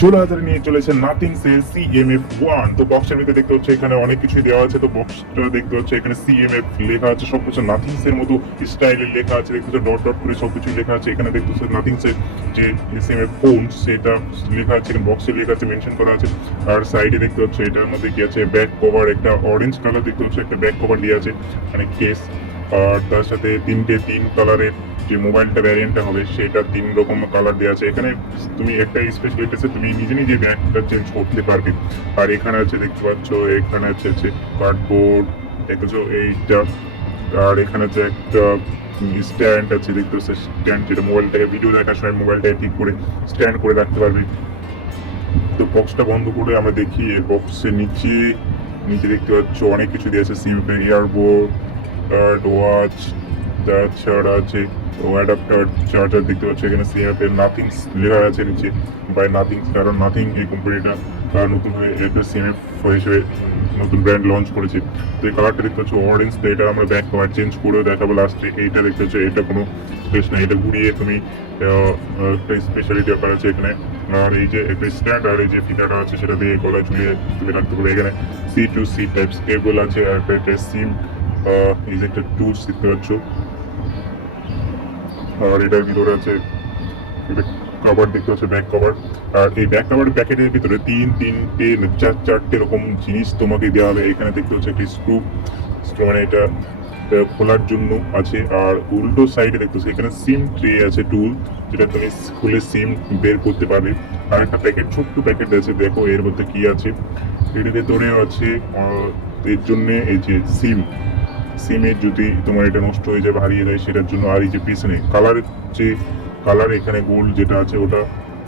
16,000 নিয়ে চলেছে নাথিংস এর CMF1। তো বক্সের ভিতরে দেখতে হচ্ছে এখানে অনেক কিছু দেওয়া আছে। তো বক্সটা দেখতে হচ্ছে এখানে CMF লেখা আছে, সবকিছু নাথিংস এর মতো স্টাইলের লেখা আছে। দেখতে হচ্ছে ডট ডট করে সবকিছু লেখা আছে। এখানে দেখতে হচ্ছে নাথিংস এর যে CMF ফোন সেটা লেখা আছে, বক্সে লেখা আছে, মেনশন করা আছে। আর সাইডে দেখতে হচ্ছে এটার মধ্যে কি আছে, ব্যাক কভার একটা অরেঞ্জ কালার দেখতে হচ্ছে, একটা ব্যাক কভার দিয়ে আছে, মানে কেস। আর তার সাথে তিন কালারের যে মোবাইলটা ভ্যারিয়েন্টটা হবে সেটা 3 রকম কালার দেওয়া আছে। এখানে তুমি একটা স্পেশালিটি আছে, তুমি নিজে নিজে ব্যাগটা চেঞ্জ করতে পারবে। আর এখানে আছে দেখতে পাচ্ছ, এখানে আছে কার্ডবোর্ড দেখতেছো এইটা। আর এখানে আছে একটা স্ট্যান্ড আছে, দেখতে পাচ্ছ স্ট্যান্ড, যেটা মোবাইলটাকে ভিডিও দেখার সময় মোবাইলটাকে ঠিক করে স্ট্যান্ড করে রাখতে পারবে। তো বক্সটা বন্ধ করে আমরা দেখি বক্সের নিচে নিচে দেখতে পাচ্ছ অনেক কিছু দিয়েছে, সিমপের এয়ারবোর্ড, ওয়াচ, তাছাড়া আছে অ্যাডাপ্টার, চার্জার দেখতে পাচ্ছ। এখানে সিএফ নাথিংস লেখা আছে নিচে, বাই নাথিংস, কারণ নাথিং এই কোম্পানিটা নতুন হয়ে একটা সিএফ হিসেবে নতুন ব্র্যান্ড লঞ্চ করেছে। তো এই কালারটা দেখতে পাচ্ছ অরেঞ্জ। তো এটা আমরা ব্যাক কভার চেঞ্জ করেও দেখাবো লাস্টে। এইটা দেখতে পাচ্ছ, এটা কোনো স্পেস না, এটা ঘুরিয়ে তুমি একটা স্পেশালিটি ব্যাপার আছে এখানে। আর এই যে একটা স্ট্যান্ড আর এই যে ফিতাটা আছে সেটা দিয়ে গলায় ঝুলিয়ে তুমি রাখতে পারবে। এখানে C2C টাইপস কেবল আছে, আর একটা সিম এই যে একটা টুলস দেখতে পাচ্ছ। আর এটার ভিতরে আছে কভার দেখতে পাচ্ছ, ব্যাক কভার। আর এই ব্যাক কভার প্যাকেটের ভিতরে চারটে রকম জিনিস তোমাকে দেওয়া হবে। এখানে দেখতে হচ্ছে একটি স্ক্রু, মানে এটা খোলার জন্য আছে। আর উল্টো সাইডে দেখতে হচ্ছে এখানে সিম ট্রে আছে, টুল, যেটা তুমি খুলে সিম বের করতে পারবে। আর একটা প্যাকেট, ছোট্ট প্যাকেট আছে, দেখো এর মধ্যে কি আছে। এর ভেতরেও আছে এর জন্য এই যে সিমের যদি তোমার এটা নষ্ট হয়ে যাবে, হারিয়ে যায়, সেটার জন্য। আর এই যে পিছনে কালারের যে কালার, এখানে গোল্ড যেটা আছে ওটা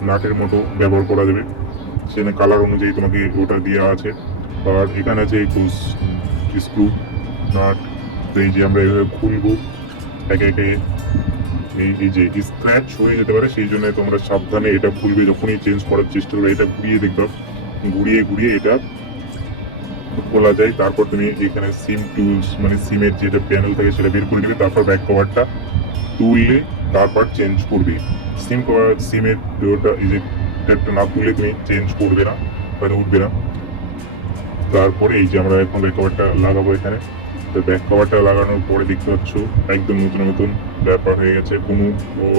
নাটের মতো ব্যবহার করা যাবে, সেখানে কালার অনুযায়ী তোমাকে ওটা দেওয়া আছে। আর এখানে আছে স্ক্রু, নাট। তো এই যে আমরা এভাবে খুলবো একে একে, এই যে স্ক্র্যাচ হয়ে যেতে পারে, সেই জন্য তোমরা সাবধানে এটা খুলবে যখনই চেঞ্জ করার চেষ্টা করবে। এটা ঘুরিয়ে দেখবে, ঘুরিয়ে এটা খোলা যায়। তারপর তুমি এখানে সিম টুলস, মানে সিমের যেটা প্যানেল থাকে সেটা বের করে নেবে। তারপর ব্যাক কভারটা তুললে তারপর চেঞ্জ করবে। সিমের ওটা এই যে না তুলে তুমি চেঞ্জ করবে না, মানে উঠবে না। তারপরে এই যে আমরা এখন ব্যাক কভারটা লাগাবো এখানে। তো ব্যাক কভারটা লাগানোর পরে দেখতে পাচ্ছ একদম নতুন ব্যাপার হয়ে গেছে, কোনো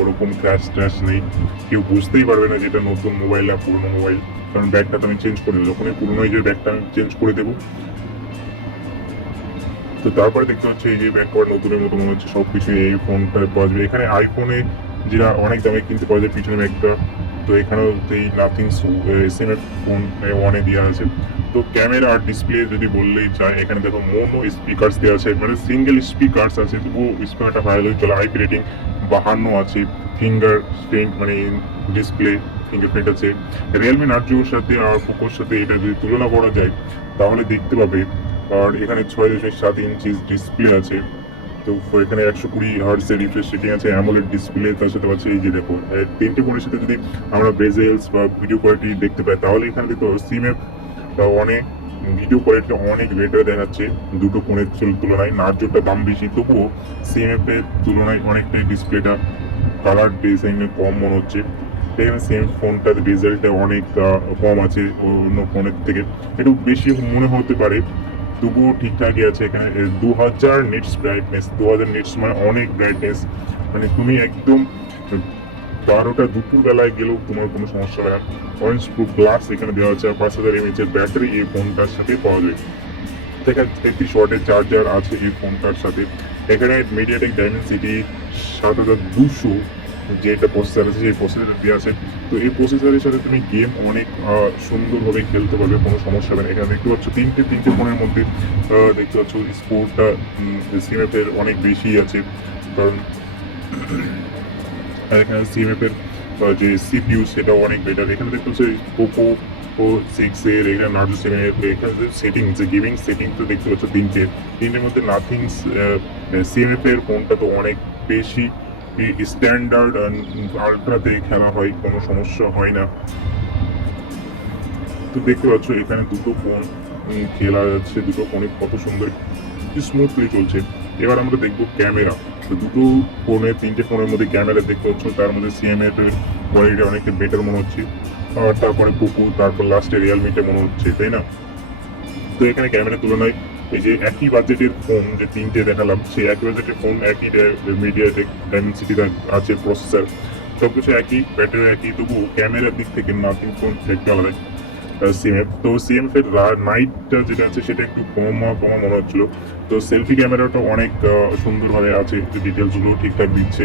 ওরকম ক্র্যাশ ট্র্যাশ নেই, কেউ বুঝতেই পারবে না যেটা নতুন মোবাইল না পুরনো মোবাইল, কারণ ব্যাগটা তো আমি চেঞ্জ করে দেবো। যখনই পুরনো হয়ে যাবে ব্যাগটা আমি চেঞ্জ করে দেবো। তো তারপরে দেখতে হচ্ছে এই যে ব্যাক কভার নতুনের মতো মনে হচ্ছে, সব কিছু এই ফোনটা পাওয়া যাবে এখানে। আইফোনে যেটা অনেক দামে কিনতে পাওয়া যায় পিছনে ব্যাগটা, তো এখানেও এই নাথিংস SMF ফোন ওয়ানে দেওয়া আছে। তো ক্যামেরা আর ডিসপ্লে যদি বললেই যায়, এখানে দেখো মোনো স্পিকার্স দেওয়া আছে, মানে সিঙ্গেল স্পিকার্স আছে, তবুও স্পিকারটা ভালো চলে। আইপি রেটিং 52 আছে। ফিঙ্গার প্রিন্ট, মানে ডিসপ্লে ফিঙ্গারপ্রিন্ট আছে। রিয়েলমি নার্জোর সাথে আর পোকোর সাথে এটা যদি তুলনা করা যায় তাহলে দেখতে পাবে। আর এখানে 6.7 ইঞ্চি ডিসপ্লে আছে। তো এখানে 120 হার্টজের রিফ্রেশ রেটিং আছে, অ্যামোলেড ডিসপ্লে। তার সাথে পাচ্ছি এই যে দেখো 3টে ফোনের সাথে যদি আমরা বেজেলস বা ভিডিও কোয়ালিটি দেখতে পাই, তাহলে এখানে দেখো সিমএফ অনেক ভিডিও কোয়ালিটি অনেক বেটার দেখাচ্ছে দুটো ফোনের তুলনায়। নার্জোরটা দাম বেশি, তবুও সিমএফ এর তুলনায় অনেকটাই ডিসপ্লেটা কালার ডিজাইনে কম মনে হচ্ছে। এখানে সেম ফোনটার রেজাল্টটা অনেক কম আছে অন্য ফোনের থেকে, একটু বেশি মনে হতে পারে, তবুও ঠিকঠাকই আছে। এখানে 2000 নিটস ব্রাইটনেস, 2000 নিটস মানে অনেক ব্রাইটনেস, মানে তুমি একদম 12টা দুপুর বেলায় গেলেও তোমার কোনো সমস্যা হবে না। অরেঞ্জ প্রুফ গ্লাস এখানে দেওয়া আছে। 5000 mAh ব্যাটারি এই ফোনটার সাথে পাওয়া যায়। এখানে 33 ওয়াটের চার্জার আছে এই ফোনটার সাথে। এখানে মিডিয়াটেক ডাইমেনসিটি 7200 যেটা প্রসেসর আছে সেই প্রসেসর দেওয়া আছে। তো এই প্রসেসরের সাথে তুমি গেম অনেক সুন্দরভাবে খেলতে পারবে, কোনো সমস্যা হবে না। এখানে দেখতে পাচ্ছ তিনটে ফোনের মধ্যে দেখতে পাচ্ছ স্পোর্টটা সিএমএফের অনেক বেশি আছে, কারণ এখানে সিএমএফের যে সিপিইউ সেটাও অনেক বেটার। এখানে দেখতে পাচ্ছ পোকো O6 এর, এখানে নার্জো 7 এর। এখানে যে সেটিং, যে গেমিং সেটিং তো দেখতে পাচ্ছ তিনটের মধ্যে নাথিংস সিএমএফ এর ফোনটা তো অনেক বেশি স্ট্যান্ডার্ড আলট্রাতে খেলা হয়, কোনো সমস্যা হয় না। তো দেখতে পাচ্ছ এখানে দুটো ফোন খেলা যাচ্ছে, দুটো ফোনে কত সুন্দর স্মুথলি চলছে। এবার আমরা দেখবো ক্যামেরা। তো দুটো ফোনে, তিনটে ফোনের মধ্যে ক্যামেরা দেখতে পাচ্ছ, তার মধ্যে সিএমএফ এর কোয়ালিটি অনেকটা বেটার মনে হচ্ছে। আর তারপরে পোকো, তারপর লাস্টে রিয়েলমিটা মনে হচ্ছে, তাই না? তো এখানে ক্যামেরার তুলনায় এই যে একই বাজেটের ফোন যে তিনটে দেখালাম, সেই একই বাজেটের ফোন, একই মিডিয়াটেক ডাইমেনসিটিতে আছে প্রসেসর, সবকিছু একই, ব্যাটারি একই, তবুও ক্যামেরার দিক থেকে নাথিং ফোন একটু আলাদা। সিএমএফ তো সিএমএফ এর নাইটটা যেটা আছে সেটা একটু কমা কমা মনে হচ্ছিল। তো সেলফি ক্যামেরাটা অনেক সুন্দরভাবে আছে, ডিটেলসগুলো ঠিকঠাক দিচ্ছে।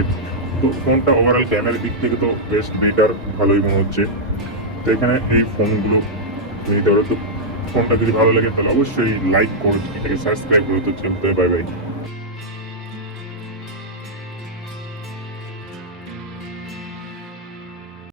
তো ফোনটা ওভারঅল ক্যামেরার দিক থেকে তো বেস্ট বেটার, ভালোই মনে হচ্ছে। তো এখানে এই ফোনগুলো নিতে পারো। তো ফোনটা যদি ভালো লাগে তাহলে অবশ্যই লাইক করো, এটাকে সাবস্ক্রাইব করো। তো চলতে বাই বাই।